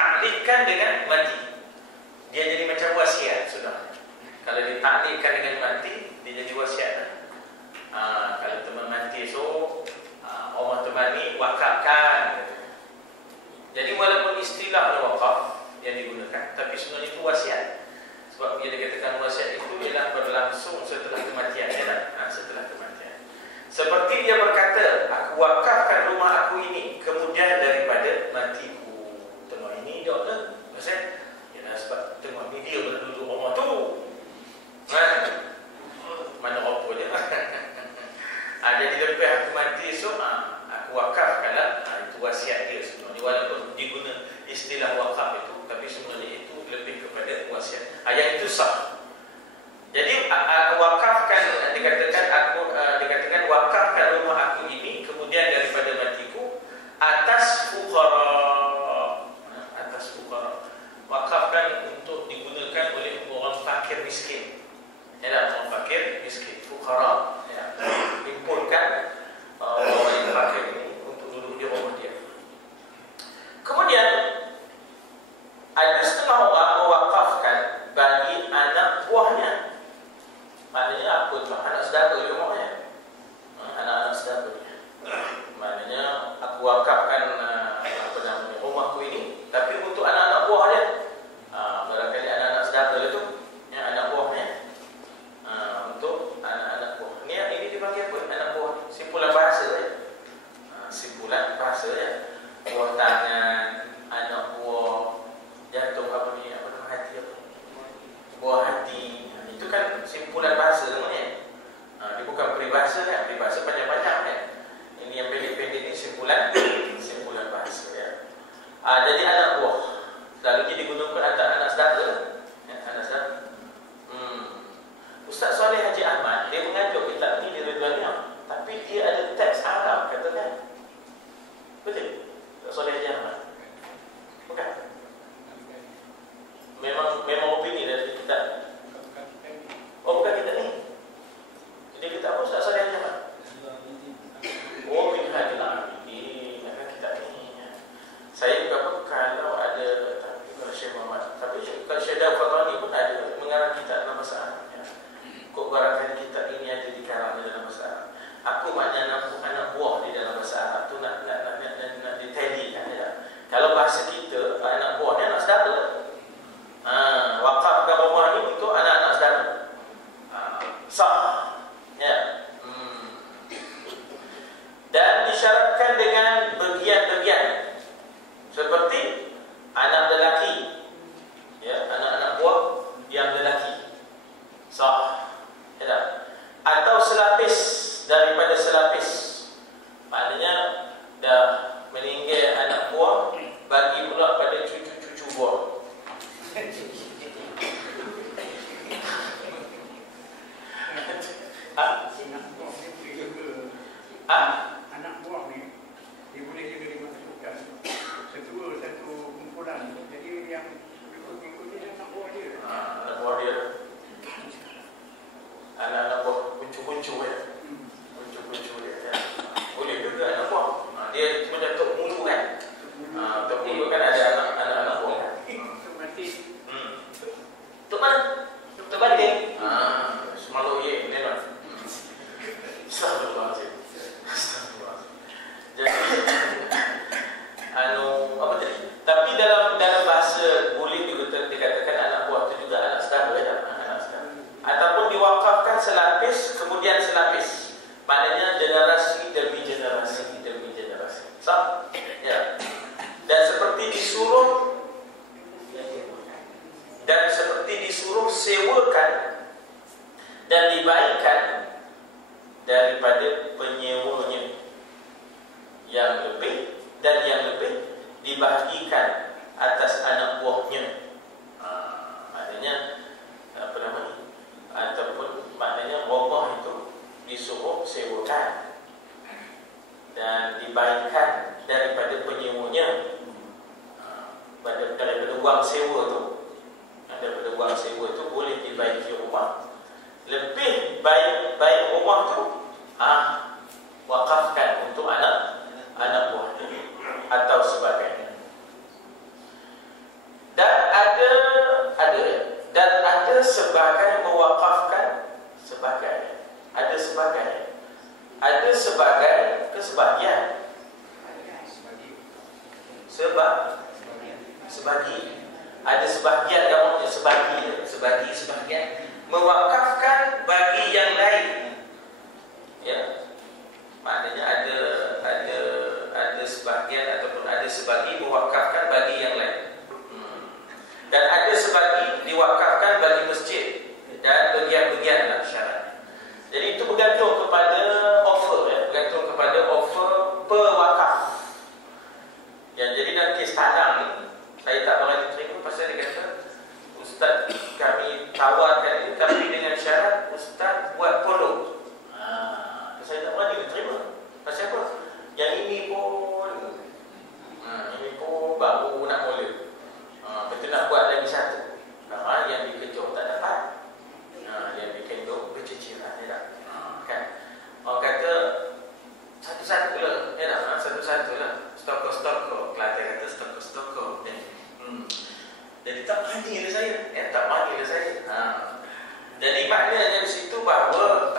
ditaklikkan dengan mati, dia jadi macam wasiat sudah. Kalau ditaklikkan dengan mati, dia jadi wasiat. Kalau teman mati esok, rumah teman ni wakafkan. Jadi walaupun istilah wakaf yang digunakan, tapi sebenarnya itu wasiat. Sebab dia dikatakan wasiat itu ialah berlangsung setelah kematian dia. Setelah kematian. Seperti dia berkata, aku wakafkan rumah aku ini kemudian daripada matiku. Tengok ini dia kata, maksudnya ialah sebab tengok ni dia berduduk rumah tu. Mana apa dia. Jadi lepas aku mati esok, aku wakafkanlah. Itu wasiat dia sebenarnya. Walaupun diguna istilah wakaf itu, tapi sebenarnya itu lebih kepada wasiat. Yang itu sah. Jadi wakafkan, dikatakan wakafkan rumah aku ini kemudian daripada matiku atas fuqara. Atas fuqara. Wakafkan untuk digunakan oleh orang fakir miskin. Orang fakir miskin, fuqara. Impulkan orang yang fakir ini untuk duduk di rumah dia. Kemudian ada setengah orang mewakafkan bagi anak buahnya. Maknanya apa tu? Anak saudara di rumahnya. Anak-anak saudara. Maknanya aku wakafkan rumahku ini, tapi untuk anak-anak buah dia. Barangkali anak-anak saudara itu, anak buahnya. Untuk anak-anak buah. Ini dipanggil apa? Anak buah. Simpulan bahasa ya. Simpulan bahasa ya. Buah tangan, anak buah, jantung apa ni? Apa nama hati apa? Buah hati. Itu kan simpulan bahasa namanya. Dia bukan peribahasa kan? Peribahasa panjang-panjang kan? Ini yang pendek-pendek ni simpulan bahasa ya. Jadi anak buah selalunya digunakan antara anak saudara. Anak saudara. Ustaz Soleh Haji Ahmad dia mengajuk kitab ni di Ridwaniyah, tapi dia ada teks Arab katakan. Betul? Ustaz Soleh Haji Ahmad. Bukan. Memang opini dari kitab. Oh, bukan kitab ni. Jadi kitab apa Ustaz Soleh Haji Ahmad? Oh, Minhajul Abidin. Kitab ni. Saya berapa kalau ada, tapi kalau Syekh Muhammad, tapi kalau Syekh Daud Fatani pun ada mengarang kitab dalam bahasa Arab. Kok barangkali kitab ini ada dikarang dalam bahasa Arab. Aku maknanya anak buah di dalam bahasa Arab tu nak ditalikan ya. Kalau bahasa kita anak buah ni anak saudara. Wakafkan rumah ni untuk anak-anak saudara. Sah. Ya. Dan disyaratkan dengan bagian-bagian. Seperti anak lelaki. Ya, anak-anak buah yang lelaki. Sah. Ya. Atau selapis daripada selapis. Maknanya dah meninggal anak buah, bagi pula pada cucu-cucu buah. Anak buah ni dia boleh juga dimasukkan satu kumpulan. Jadi yang ikut-ikutnya anak buah dia. Anak buah dia. Anak-anak buah kuncu-kuncu ya. Kuncu-kuncu dia ya. Boleh juga anak buah. Dia macam Tok Mulu kan. Tok Mulu kan ada anak-anak buah kan. Tok Batin. Tok mana? Tok Batin. Semalu ye ni kan. Astagfirullahaladzim. Jadi apa tadi? Tapi dalam bahasa boleh juga dikatakan anak buah itu juga anak saudara ya. Ataupun diwakafkan selapis kemudian selapis. Maknanya generasi demi generasi demi generasi. Sah? Ya. Dan seperti disuruh sewakan dan dibaikkan daripada penyewanya yang lebih, dan yang lebih dibahagikan atas anak buahnya. Maknanya apa namanya? Ataupun maknanya rumah itu disuruh sewakan dan dibaikkan daripada penyewanya, daripada wang sewa tu. Daripada wang sewa tu boleh dibaiki rumah. Lebih baik rumah tu wakafkan untuk anak buah atau sebagainya. sebagi. Ada sebahagian yang sebagian mewakafkan bagi yang lain. Ya. Maknanya ada sebahagian ataupun ada sebagi mewakafkan bagi yang lain. Dan ada sebagi diwakafkan bagi masjid dan bagian-bagian syarat. Jadi itu bergantung kepada offer, ya, bergantung kepada offer pewakaf. Ya, jadi dalam kes Padang ni saya tak berani terima pasal dia kata ustaz kami tawarkan ini tapi dengan syarat ustaz buat polo. Saya tak berani terima. Pasal apa? Yang ini pun baru nak mula. Betul nak buat lagi satu. Yang dikejar tak dapat. Yang dikejar berciciran ya tak? Kan? Orang kata satu-satu lah, ya tak? Satu-satu lah. Stokor-stokor. Kelantan kata stokor-stokor. Jadi tak berani lah saya. Tak berani lah saya. Jadi maknanya di situ bahawa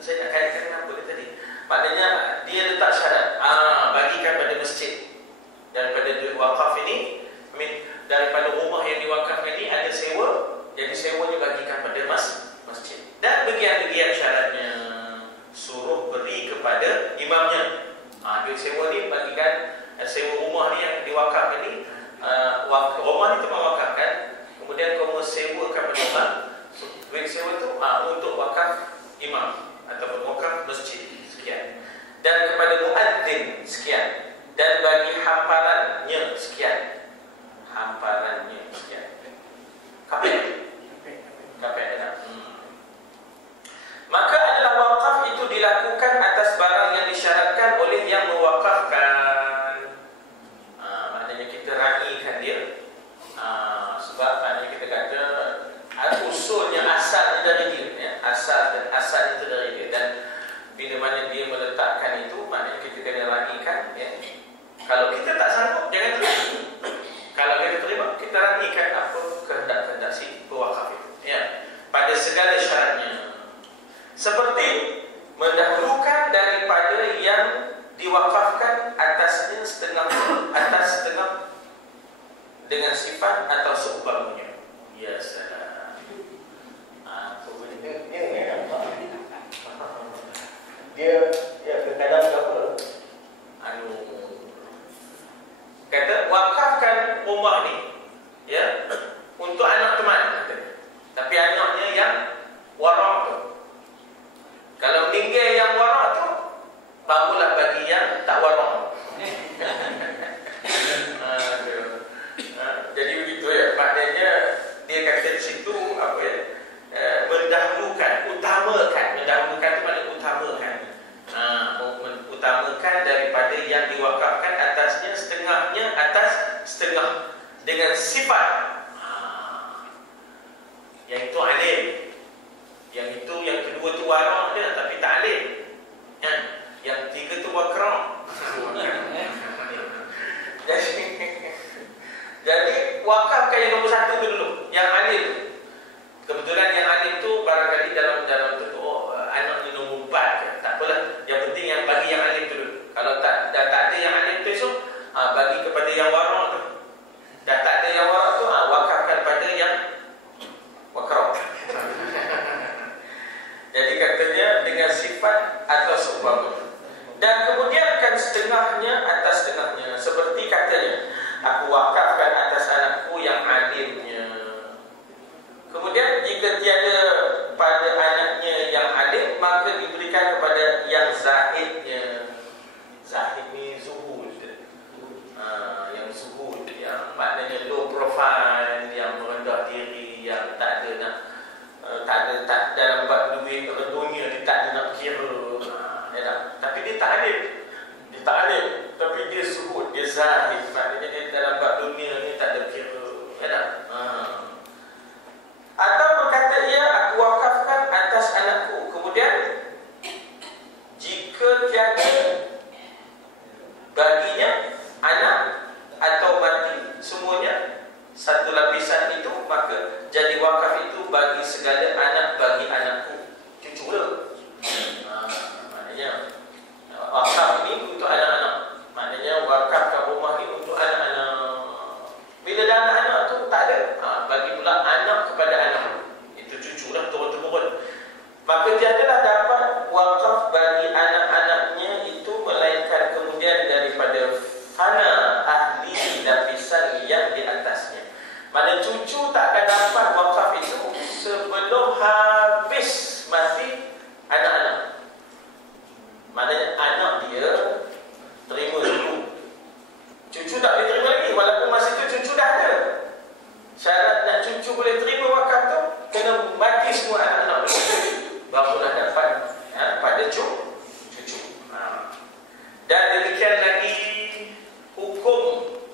saya nak kaitkan dengan apa dia tadi. Maknanya dia letak syarat bagikan pada masjid. Daripada duit wakaf ini, daripada rumah yang diwakafkan ini ada sewa. Jadi sewanya bagikan pada masjid. Dan bagian-bagian syaratnya suruh beri kepada imamnya. Duit sewa ni bagikan, sewa rumah ni yang diwakaf ini, rumah ni tu mewakafkan. Kemudian kamu sewakan pada imam. Duit sewa tu untuk wakaf imam ataupun wakaf masjid sekian. Dan kepada muadzin sekian. Dan bagi hamparannya sekian. Hamparannya sekian. Kapek dah. Maka adalah wakaf itu dilakukan atas barang yang disyaratkan oleh yang mewakafkan. Maknanya kita raikan dia. Sebab maknanya kita kata usulnya asalnya dari dia, ya. Asal itu dari dia. Dan bila mana dia meletakkan itu, maknanya kita kena raikan, ya. Kalau kita tak sanggup, jangan terima. Kalau kita terima, kita raikan apa kehendak-kehendak si pewakaf itu, ya. Pada segala syaratnya. Seperti mendahulukan daripada yang diwakafkan atasnya setengah dengan sifat atau seumpamanya. Ya salam. Apa benda dia? Dia kadang apa? Kata wakafkan rumah ni, ya, untuk anak teman. Tapi anaknya yang warak tu. Kalau meninggal yang warak tu, barulah bagi yang tak warak. Jadi begitu, ya. Maknanya dia kata di situ apa, ya, mendahulukan, utamakan. Mendahulukan tu maknanya utamakan. Utamakan daripada yang diwakafkan atasnya setengahnya atas setengah dengan sifat. Yang itu alim. Yang itu yang kedua tu warak dia tapi tak alim. Yang tiga tu wakram. Jadi wakafkan yang nombor satu tu dulu, yang alim. Kebetulan yang alim tu barangkali dalam tu anaknya nombor 4, tak apalah. Yang penting yang bagi yang alim tu dulu. Kalau dah tak ada yang alim tu esok, bagi kepada yang warak tu. Dah tak ada yang warak tu, wakafkan pada yang wakram. Jadi katanya dengan sifat atau seumpamanya. Dan kemudian kan setengahnya atas setengahnya. Seperti katanya, aku wakafkan atas anakku yang alim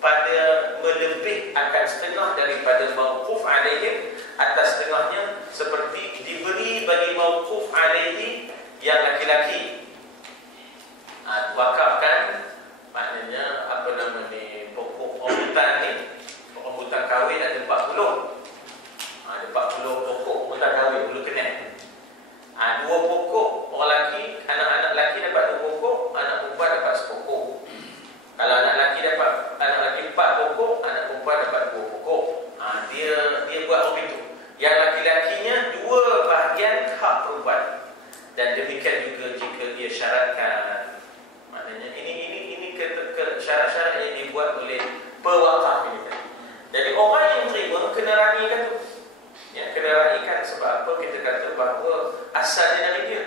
pada melebih akan setengah daripada mauquf alaihim atas setengahnya, seperti diberi bagi mauquf alaihi yang laki-laki. Wakafkan maknanya apa nama ni, pokok rambutan ni, pokok rambutan kahwin ada 40. Ada 40 pokok rambutan kahwin bulu kenal. 2 pokok orang lelaki, anak-anak lelaki dapat 2 pokok, anak perempuan dapat sepokok. Kalau anak lelaki dapat, anak lelaki 4 pokok, anak perempuan dapat 2 pokok. Dia buat begitu. Yang laki-lakinya 2 bahagian hak perempuan. Dan demikian juga jika dia syaratkan. Maknanya ini syarat-syarat yang dibuat oleh pewakaf ini. Jadi orang yang terima kena raikan tu. Ya, kena raikan sebab apa kita kata bahawa asalnya dari dia.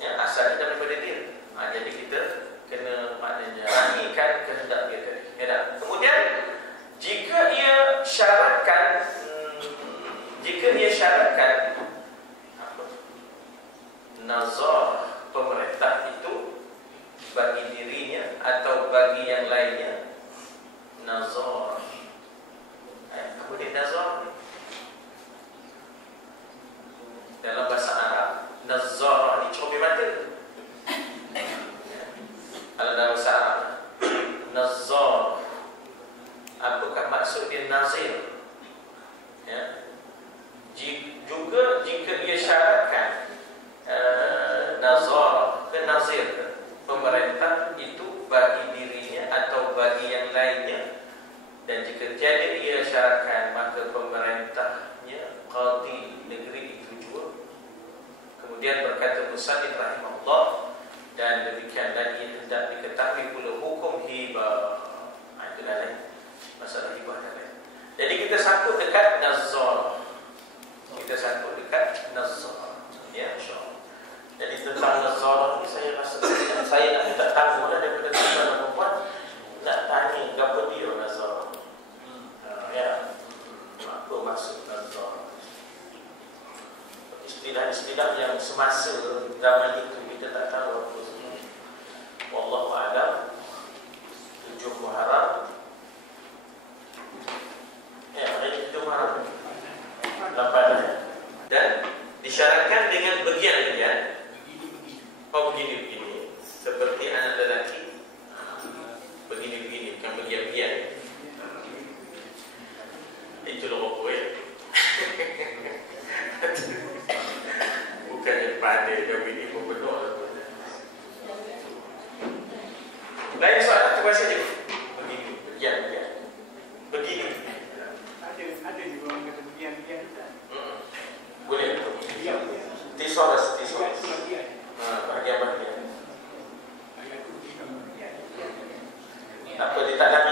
Ya, asalnya daripada dia. Jadi kita kena maknanya raikan kehendak dia tadi. Ya tak? Kemudian jika ia syaratkan apa? Nazar pemerintah itu bagi dirinya atau bagi yang lainnya, nazar. Apa dia nazar ni? Dalam bahasa Arab, nazar ni cermin mata. Kalau dalam bahasa Arab, nazar, apakah maksud dia nazir? Ya. Juga jika dia syaratkan nazar ke nazir, pemerintah itu bagi dirinya atau bagi yang lainnya, dan jika jadi ia syaratkan maka pemerintahnya qadi negeri itu juga. Kemudian berkata musannif rahimahullah, dan demikian lagi hendak diketahui pula hukum hibah. Itulah lain, masalah hibah dan lain. Jadi kita sangkut dekat nazar. Ya, insyaAllah. Jadi tentang nazar ni saya rasa saya nak minta tahu daripada tuan-tuan dan puan, nak tanya apa dia nazar. Ya, apa maksud nazar? Istilah-istilah yang semasa zaman itu kita tak tahu apa semua. Wallahu a'lam. 7 Muharram. Ya, hari 7 Muharram. 8. Dan disyaratkan dengan bagian-bagian. Oh, begini-begini. Seperti anak lelaki. Begini-begini, bukan bagian-bagian. Itu loh apa ya? Bukannya pandai jawab ini pun benar. Lain soalan tu bahasa je. Begini, bagian-bagian. Begini. Ada juga orang kata bagian-bagian. Boleh. Tisoras. Bahagian-bahagian. Apa dia tak dapat